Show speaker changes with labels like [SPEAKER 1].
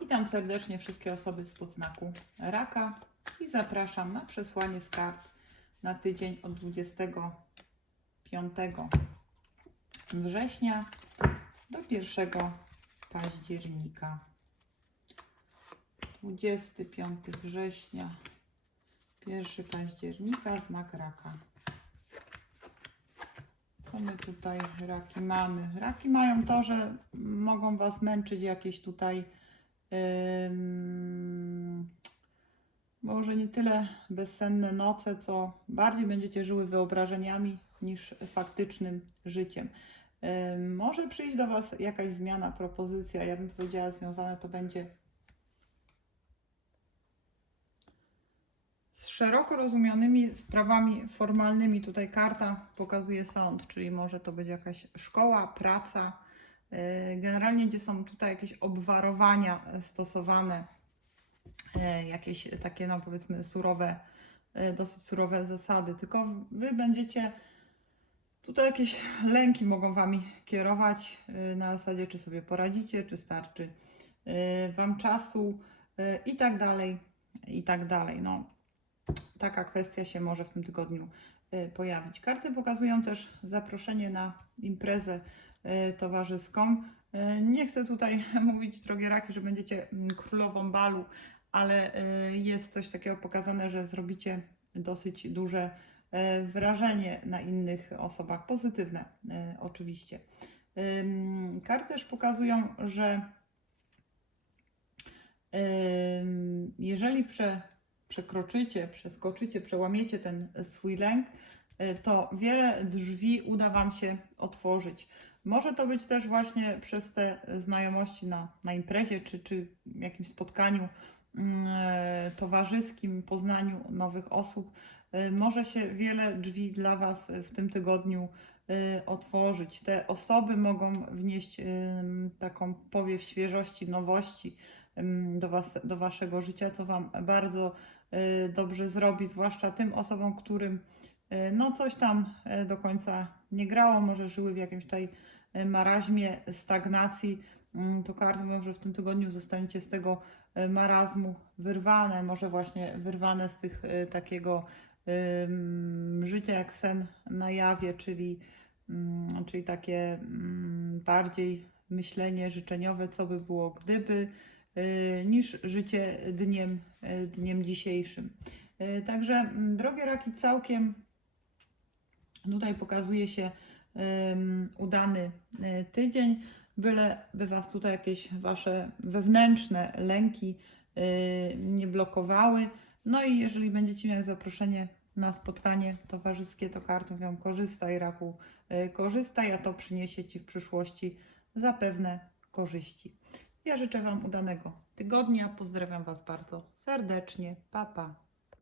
[SPEAKER 1] Witam serdecznie wszystkie osoby z podznaku raka i zapraszam na przesłanie z kart na tydzień od 25 września do 1 października. 25 września 1 października, znak raka. Co my tutaj raki mamy? Raki mają to, że mogą Was męczyć jakieś tutaj może nie tyle bezsenne noce, co bardziej będziecie żyły wyobrażeniami niż faktycznym życiem. Może przyjść do Was jakaś zmiana, propozycja, ja bym powiedziała związane to będzie szeroko rozumianymi sprawami formalnymi. Tutaj karta pokazuje sąd, czyli może to być jakaś szkoła, praca, yy, generalnie gdzie są tutaj jakieś obwarowania stosowane, yy, jakieś takie, no powiedzmy, surowe, yy, dosyć surowe zasady. Tylko wy będziecie. Tutaj jakieś lęki mogą wami kierować na zasadzie, czy sobie poradzicie, czy starczy wam czasu i tak dalej, i tak dalej. No, taka kwestia się może w tym tygodniu y, pojawić. Karty pokazują też zaproszenie na imprezę y, towarzyską. Y, Nie chcę tutaj mówić, drogie raki, że będziecie mm, królową balu, ale jest coś takiego pokazane, że zrobicie dosyć duże wrażenie na innych osobach, pozytywne oczywiście. Karty też pokazują, że jeżeli prze, przekroczycie, przeskoczycie, przełamiecie ten swój lęk, y, to wiele drzwi uda Wam się otworzyć. Może to być też właśnie przez te znajomości na, na imprezie czy, czy jakimś spotkaniu mm, e, towarzyskim, poznaniu nowych osób. Y, Może się wiele drzwi dla Was w tym tygodniu y, otworzyć. Te osoby mogą wnieść taką powiew świeżości, nowości do, was, do Waszego życia, co Wam bardzo y, dobrze zrobi, zwłaszcza tym osobom, którym y, no coś tam y, do końca nie grało, może żyły w jakimś tutaj y, maraźmie, stagnacji, Mm, to karty mówią, że w tym tygodniu zostaniecie z tego y, marazmu wyrwane, może właśnie wyrwane z tych takiego ym, życia jak sen na jawie, czyli, mm, czyli takie mm, bardziej myślenie życzeniowe, co by było gdyby, niż życie dniem, y, dniem dzisiejszym. Y, Także, mm, drogie raki, całkiem tutaj pokazuje się udany tydzień, byle by Was tutaj jakieś Wasze wewnętrzne lęki nie blokowały. No i jeżeli będziecie mieli zaproszenie na spotkanie towarzyskie, to kartą mówią korzystaj raku, korzystaj, a to przyniesie Ci w przyszłości zapewne korzyści. Ja życzę Wam udanego tygodnia, pozdrawiam Was bardzo serdecznie, pa pa.